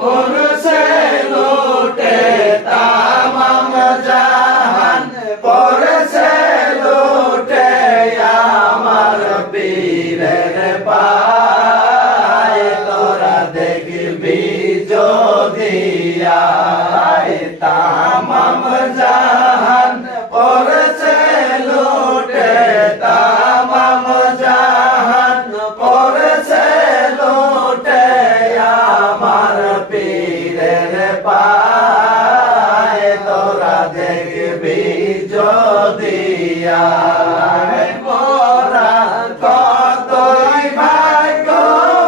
পড়ছে লুটে তামাম জাহান, পড়ছে লুটে আমার পীরের পায়। তোরা দেখবি যদি আয় তামাম জাহান, পড়ছে লুটে তামাম জাহান, পড়ছে লুটে আমার পীরের পায়। তোরা দেখবি যদি আয় মোরা কতই ভাগ্যবান,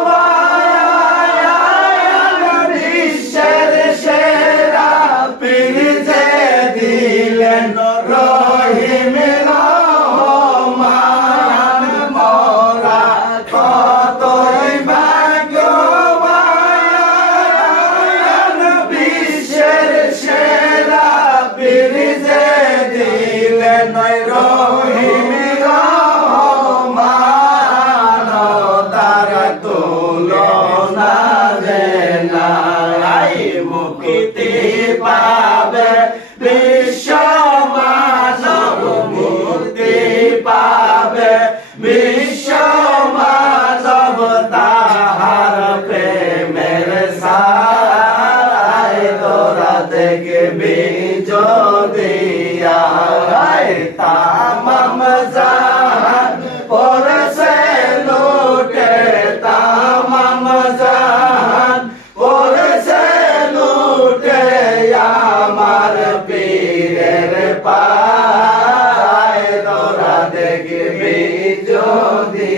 বিশ্বের সেরা পীর যে দিলেন রহিম রহমান। মোরা কতই ভাগ্যবান, বিশ্বের সেরা পীর যে দিলেন রহিম রহমান। তার তুলনা যে নাই, মুক্তি পাবে বিশ্ব মানব, মুক্তি পাবে বিশ্ব মানব তাহার প্রেমের সায়। তোরা দেখবি যদি আয় তামাম জাহান, পড়ছে লুটে তামাম জাহান, পড়ছে লুটে আমার পীরের পায়। তোরা দেখবি যদি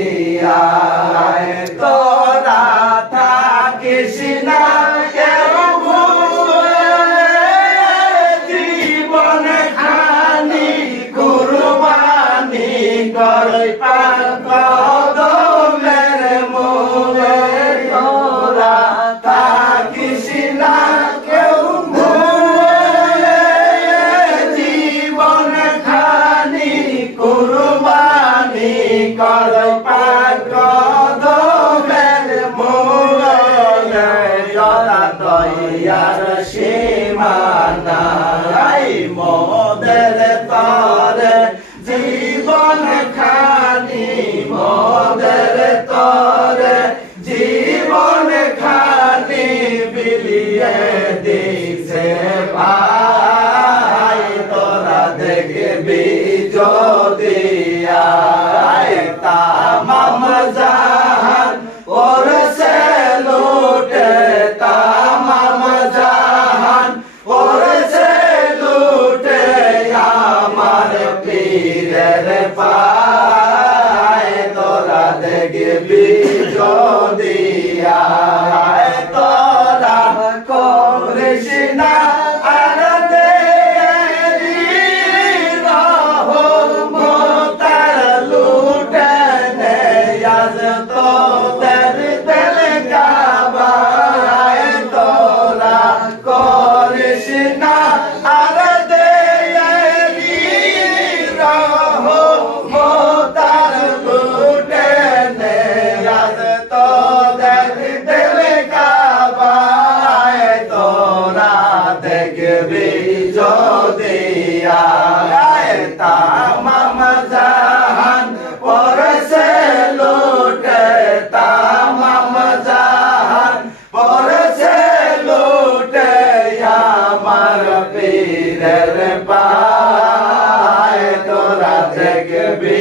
আয় তোরা থাকিস না কেউ ভুলে, জীবন খানি কুরবানি করে পাক কদমের মূলে। তোরা থাকিস না কেউ ভুলে, জীবন খানি কুরবানি করে পাক কদমের মূলে। তোরা দয়ার সীমানা মোদের তরে জীবন খানি, মোদের তরে জীবন খানি বিলিয়ে দিছে ভাই। তোরা দেখবি যদি আয় তামাম জাহান, পড়ছে লুটে তামাম জাহান, পড়ছে লুটে আমার পীরের পায়। তোরা দেখবি যদি আয় তোরা করিস না আর দেরি রহমতার লুটে নে আজ তোদের দিল কাবায়। তোরা করিস না আর দেরি রহমতার লুটে নে আজ তোদের দিল কাবায়। তোরা দেখবি যদি আয় তামাম জাহান, পড়ছে লুটে তামাম জাহান, পড়ছে লুটে আমার পীরের পায়। তোরা দেখবি